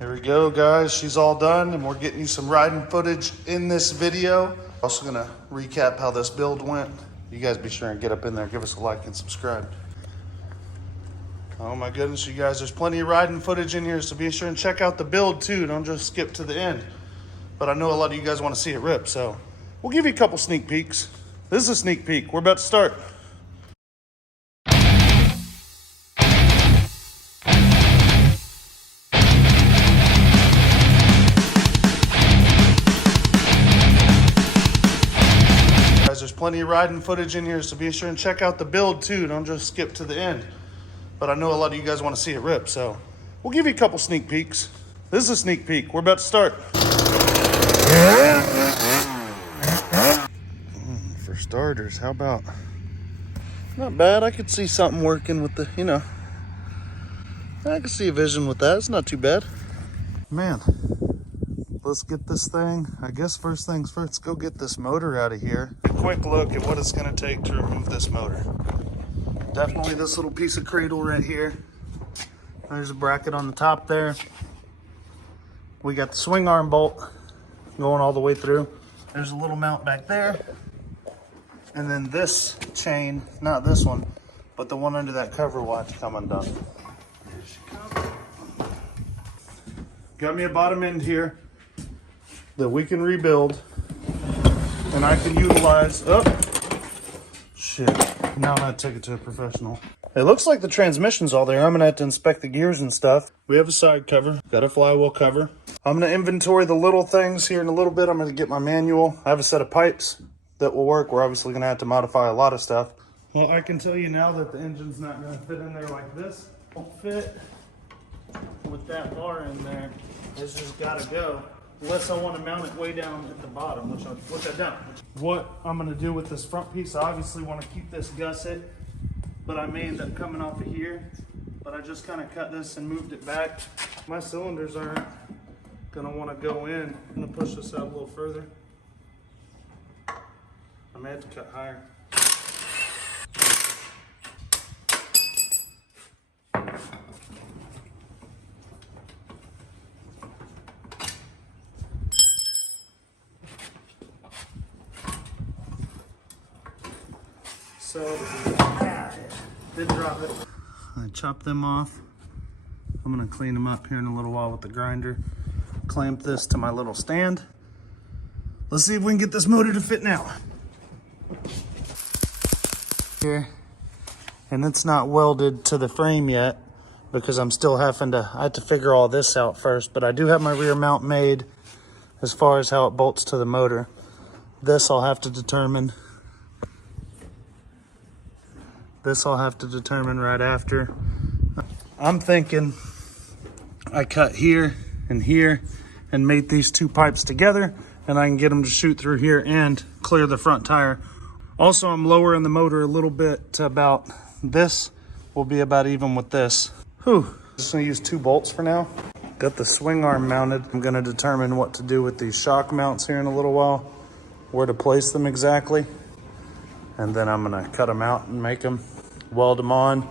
Here we go, guys. She's all done, and we're getting you some riding footage in this video. Also gonna recap how this build went. You guys be sure and get up in there, give us a like and subscribe. Oh my goodness, you guys, there's plenty of riding footage in here, so be sure and check out the build too. Don't just skip to the end. But I know a lot of you guys want to see it rip, so we'll give you a couple sneak peeks. This is a sneak peek. We're about to start. There's plenty of riding footage in here, so be sure and check out the build too. Don't just skip to the end. But I know a lot of you guys want to see it rip, so we'll give you a couple sneak peeks. This is a sneak peek. We're about to start. For starters, how about? Not bad. I could see something working with the, I could see a vision with that. It's not too bad. Man, let's get this thing. I guess first things first, let's go get this motor out of here. Quick look at what it's going to take to remove this motor. Definitely this little piece of cradle right here. There's a bracket on the top there. We got the swing arm bolt going all the way through. There's a little mount back there. And then this chain, not this one, but the one under that cover will have to come undone. Got me a bottom end here that we can rebuild, and I can utilize. Oh shit, now I'm gonna take it to a professional. It looks like the transmission's all there. I'm gonna have to inspect the gears and stuff. We have a side cover, got a flywheel cover. I'm gonna inventory the little things here in a little bit. I'm gonna get my manual. I have a set of pipes that will work. We're obviously gonna have to modify a lot of stuff. Well, I can tell you now that the engine's not gonna fit in there like this. Won't fit with that bar in there. It's just gotta go. Unless I want to mount it way down at the bottom, which I don't. What I'm going to do with this front piece, I obviously want to keep this gusset, but I may end up coming off of here. But I just kind of cut this and moved it back. My cylinders aren't going to want to go in. I'm going to push this out a little further. I may have to cut higher. So, didn't drop it. I chopped them off. I'm gonna clean them up here in a little while with the grinder. Clamp this to my little stand. Let's see if we can get this motor to fit now. Here, and it's not welded to the frame yet because I'm still I have to figure all this out first, but I do have my rear mount made as far as how it bolts to the motor. This I'll have to determine. This I'll have to determine right after. I'm thinking I cut here and made these two pipes together, and I can get them to shoot through here and clear the front tire. Also, I'm lowering the motor a little bit to about this. Will be about even with this. Whew. Just gonna use 2 bolts for now. Got the swing arm mounted. I'm gonna determine what to do with these shock mounts here in a little while, where to place them exactly. And then I'm gonna cut them out and make them, weld them on,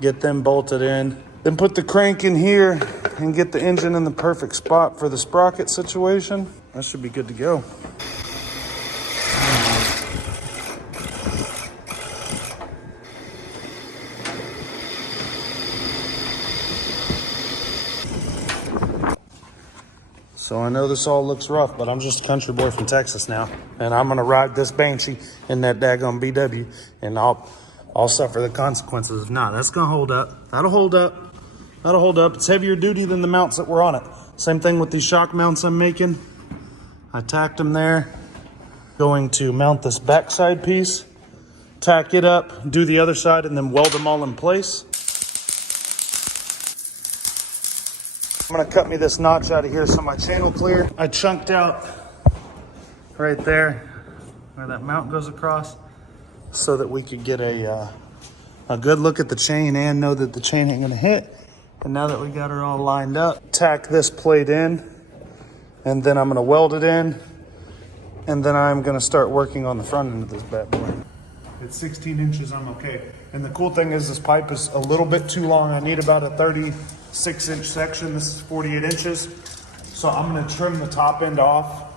get them bolted in, then put the crank in here and get the engine in the perfect spot for the sprocket situation. That should be good to go. So I know this all looks rough, but I'm just a country boy from Texas now. And I'm gonna ride this Banshee in that daggone BW, and I'll suffer the consequences if not. That's gonna hold up. That'll hold up. That'll hold up. It's heavier duty than the mounts that were on it. Same thing with these shock mounts I'm making. I tacked them there. Going to mount this backside piece, tack it up, do the other side, and then weld them all in place. I'm gonna cut me this notch out of here so my channel clear. I chunked out right there where that mount goes across so that we could get a good look at the chain and know that the chain ain't gonna hit. And now that we got her all lined up, tack this plate in, and then I'm gonna weld it in, and then I'm gonna start working on the front end of this bad boy. At 16 inches, I'm okay. And the cool thing is this pipe is a little bit too long. I need about a 30 6-inch section. This is 48 inches. So I'm gonna trim the top end off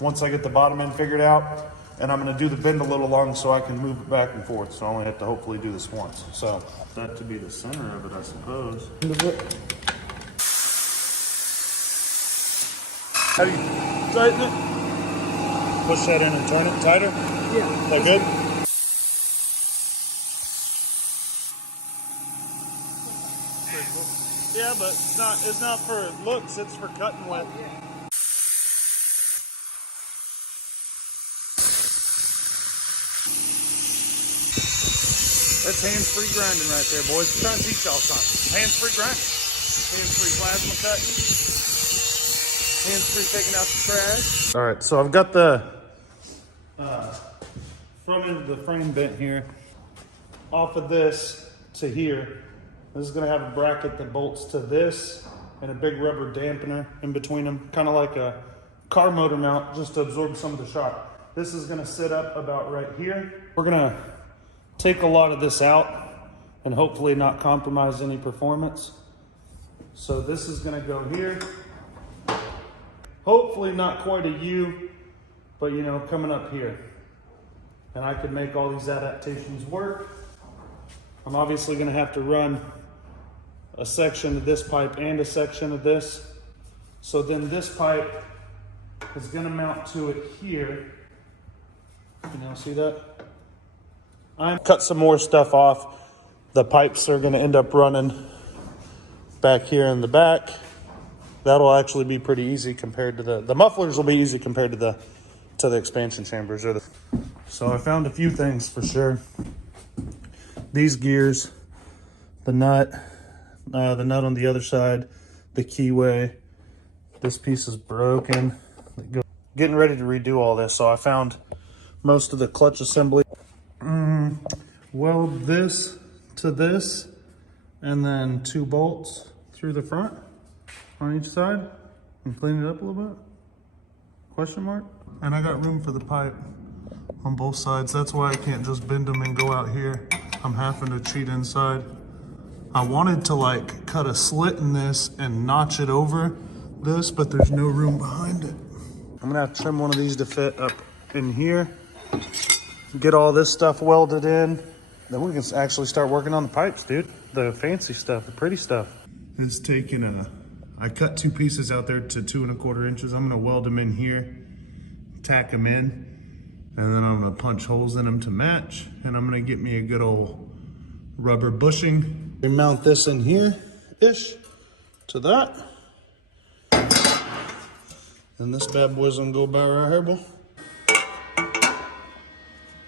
once I get the bottom end figured out. And I'm gonna do the bend a little long so I can move it back and forth. So I only have to hopefully do this once. So that to be the center of it, I suppose. How do you tighten it? Push that in and turn it tighter? Yeah. Is that good? Yeah, but it's not for looks, it's for cutting with. That's hands-free grinding right there, boys. I'm trying to teach y'all something. Hands-free grinding. Hands-free plasma cutting. Hands-free taking out the trash. All right, so I've got the front end of the frame bent here. Off of this to here. This is gonna have a bracket that bolts to this and a big rubber dampener in between them. Kind of like a car motor mount, just to absorb some of the shock. This is gonna sit up about right here. We're gonna take a lot of this out and hopefully not compromise any performance. So this is gonna go here. Hopefully not quite a U, but you know, coming up here. And I can make all these adaptations work. I'm obviously gonna have to run a section of this pipe and a section of this. So then this pipe is gonna mount to it here. You know, see that? I cut some more stuff off. The pipes are gonna end up running back here in the back. That'll actually be pretty easy compared to the mufflers will be easy compared to the expansion chambers. So I found a few things for sure. These gears, the nut on the other side, the keyway. This piece is broken. Getting ready to redo all this, so I found most of the clutch assembly. Weld this to this, and then 2 bolts through the front on each side, and clean it up a little bit. Question mark? And I got room for the pipe on both sides. That's why I can't just bend them and go out here. I'm having to cheat inside. I wanted to like cut a slit in this and notch it over this, but there's no room behind it. I'm gonna have to trim one of these to fit up in here. Get all this stuff welded in. Then we can actually start working on the pipes, dude. The fancy stuff, the pretty stuff. It's taking I cut 2 pieces out there to 2 1/4 inches. I'm gonna weld them in here, tack them in, and then I'm gonna punch holes in them to match, and I'm gonna get me a good old rubber bushing. We mount this in here-ish to that. And this bad boy's gonna go by right here, boy.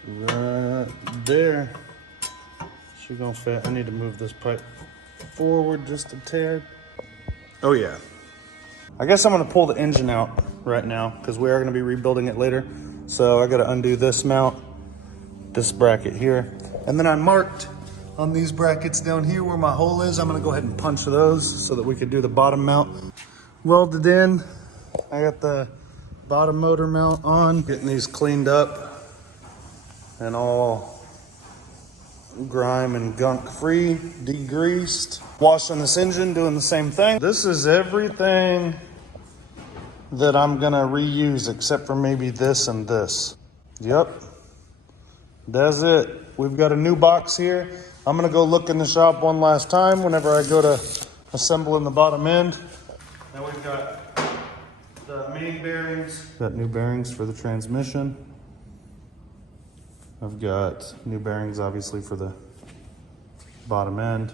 Right there. She's gonna fit. I need to move this pipe forward just a tad. Oh yeah. I guess I'm gonna pull the engine out right now because we are gonna be rebuilding it later. So I gotta undo this mount, this bracket here. And then I marked on these brackets down here where my hole is. I'm gonna go ahead and punch those so that we could do the bottom mount. Welded in. I got the bottom motor mount on. Getting these cleaned up and all grime and gunk free, degreased. Washing this engine, doing the same thing. This is everything that I'm gonna reuse except for maybe this and this. Yep, that's it. We've got a new box here. I'm gonna go look in the shop one last time whenever I go to assembling the bottom end. Now we've got the main bearings. Got new bearings for the transmission. I've got new bearings obviously for the bottom end.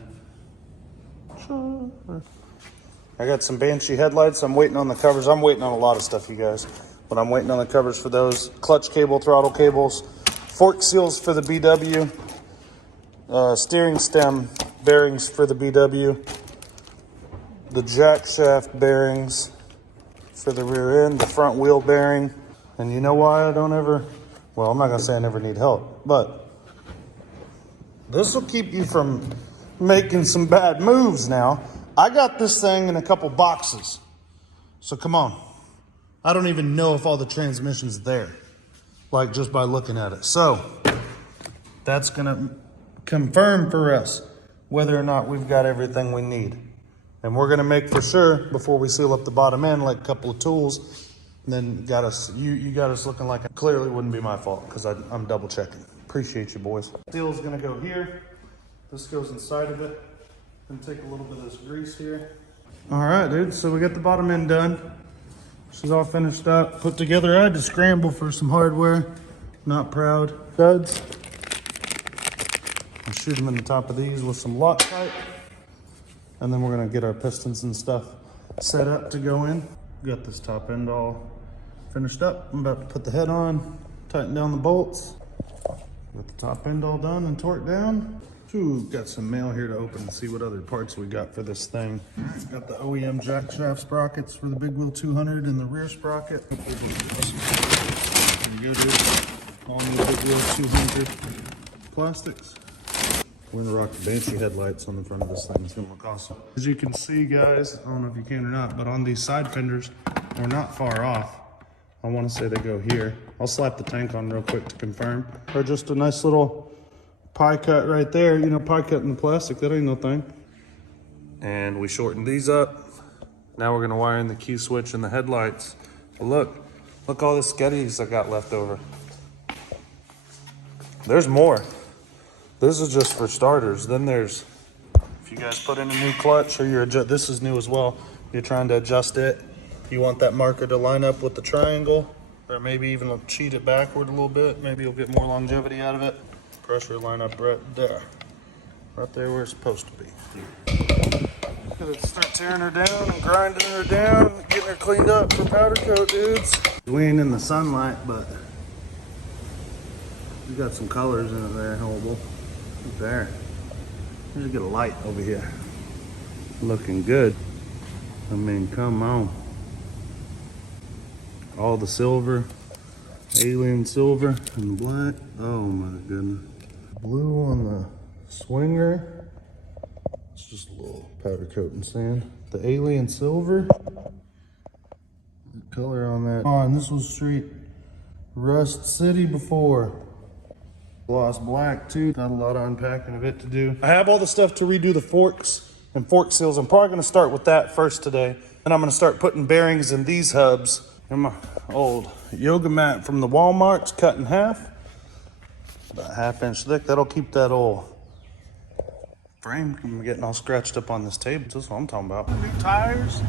I got some Banshee headlights. I'm waiting on the covers. I'm waiting on a lot of stuff, you guys, but I'm waiting on the covers for those. Clutch cable, throttle cables, fork seals for the BW, steering stem bearings for the BW, the jack shaft bearings for the rear end, the front wheel bearing. And you know why I don't ever, well, I'm not gonna say I never need help, but this will keep you from making some bad moves now. I got this thing in a couple boxes. So come on. I don't even know if all the transmission's there, like just by looking at it. So that's gonna confirm for us whether or not we've got everything we need. And we're gonna make for sure, before we seal up the bottom end, like a couple of tools, and then you got us looking like it clearly wouldn't be my fault, because I'm double checking. Appreciate you, boys. Seal's gonna go here. This goes inside of it. And take a little bit of this grease here. All right, dude, so we got the bottom end done. She's all finished up, put together. I had to scramble for some hardware. Not proud. Studs. I'll shoot them in the top of these with some Loctite. And then we're gonna get our pistons and stuff set up to go in. Got this top end all finished up. I'm about to put the head on, tighten down the bolts. Got the top end all done and torqued down. Ooh, got some mail here to open and see what other parts we got for this thing. Got the OEM jack shaft sprockets for the BigWheel 200 and the rear sprocket. There you go, dude. All new BigWheel 200 plastics. We're gonna rock the Banshee headlights on the front of this thing. It's gonna look awesome. As you can see, guys, I don't know if you can or not, but on these side fenders, we're not far off. I wanna say they go here. I'll slap the tank on real quick to confirm. Or just a nice little pie cut right there. You know, pie cut in the plastic, that ain't no thing. And we shortened these up. Now we're gonna wire in the key switch and the headlights. But look all the sketties I got left over. There's more. This is just for starters. Then there's, if you guys put in a new clutch or this is new as well, you're trying to adjust it. You want that marker to line up with the triangle, or maybe even cheat it backward a little bit. Maybe you'll get more longevity out of it. Pressure line up right there where it's supposed to be. Gotta start tearing her down and grinding her down, getting her cleaned up for powder coat, dudes. We ain't in the sunlight, but we got some colors in it there, Hoble. Right there. Let's get a light over here. Looking good. I mean, come on. All the silver, alien silver and black. Oh my goodness. Blue on the swinger. It's just a little powder coat and sand. The alien silver. The color on that. Oh, and this was straight Rust City before. Gloss black too. Got a lot of unpacking of it to do. I have all the stuff to redo the forks and fork seals. I'm probably gonna start with that first today. And I'm gonna start putting bearings in these hubs. And my old yoga mat from the Walmart's cut in half. About a 1/2 inch thick. That'll keep that old frame from getting all scratched up on this table. That's what I'm talking about. New tires.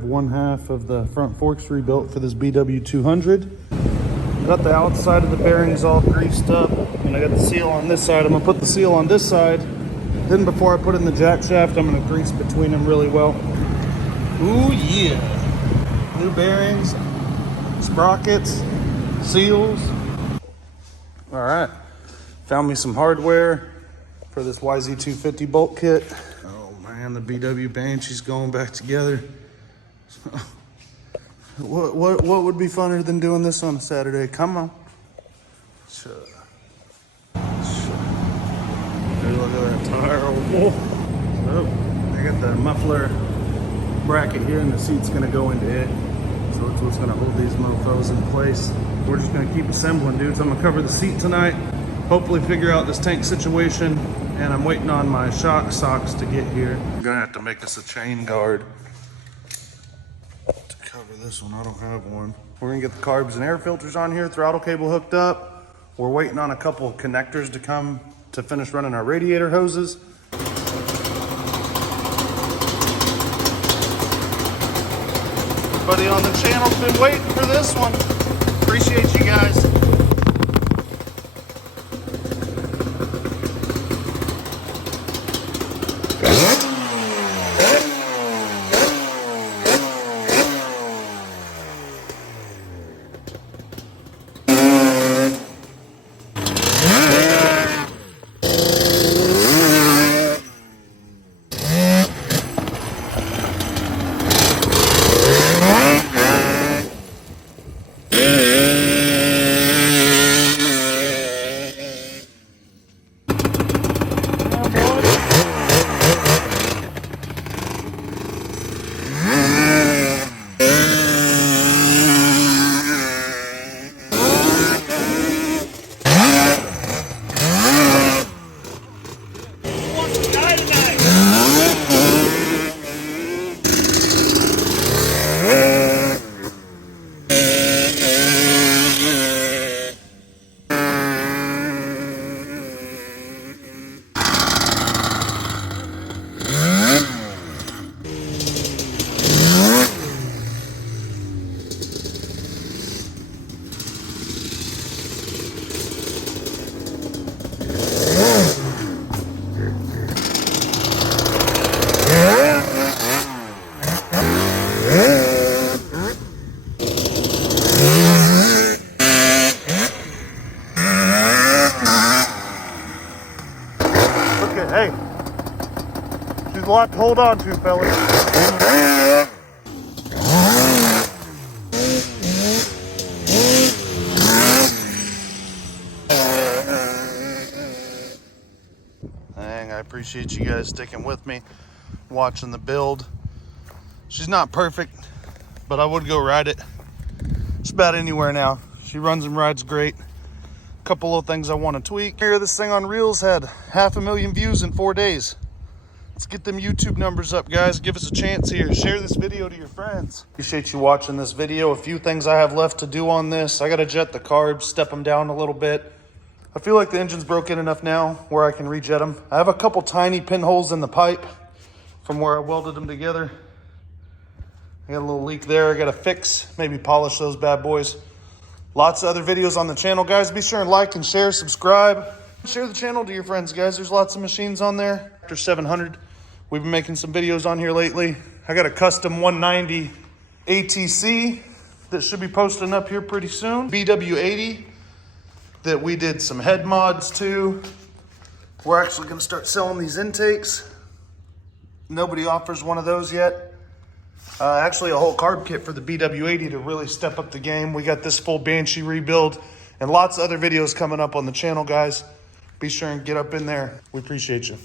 1/2 of the front forks rebuilt for this BW 200. Got the outside of the bearings all greased up, and I got the seal on this side. I'm gonna put the seal on this side. Then before I put in the jack shaft, I'm gonna grease between them really well. Ooh yeah. New bearings, sprockets, seals. All right, found me some hardware for this YZ250 bolt kit. Oh man, the BW Banshee's going back together. What would be funner than doing this on a Saturday? Come on. Sure. Hey, look at that tire. Oh, I got the muffler bracket here, and the seat's gonna go into it. So it's what's gonna hold these mofos in place. We're just gonna keep assembling, dudes. I'm gonna cover the seat tonight. Hopefully figure out this tank situation. And I'm waiting on my shock socks to get here. I'm gonna have to make us a chain guard to cover this one. I don't have one. We're gonna get the carbs and air filters on here, throttle cable hooked up. We're waiting on a couple of connectors to come to finish running our radiator hoses. Everybody on the channel's been waiting for this one. Appreciate you guys. lot to hold on to, fellas. Dang, I appreciate you guys sticking with me, watching the build. She's not perfect, but I would go ride it just about anywhere now. She runs and rides great. Couple of things I want to tweak. Here, this thing on Reels had 500,000 views in 4 days. Let's get them YouTube numbers up, guys. Give us a chance here. Share this video to your friends. Appreciate you watching this video. A few things I have left to do on this. I got to jet the carbs, step them down a little bit. I feel like the engine's broken enough now where I can rejet them. I have a couple tiny pinholes in the pipe from where I welded them together. I got a little leak there. I got to fix, maybe polish those bad boys. Lots of other videos on the channel, guys. Be sure and like and share, subscribe. Share the channel to your friends, guys. There's lots of machines on there. After 700, we've been making some videos on here lately. I got a custom 190 ATC that should be posting up here pretty soon. BW80 that we did some head mods to. We're actually gonna start selling these intakes. Nobody offers one of those yet. Actually a whole carb kit for the BW80 to really step up the game. We got this full Banshee rebuild and lots of other videos coming up on the channel, guys. Be sure and get up in there. We appreciate you.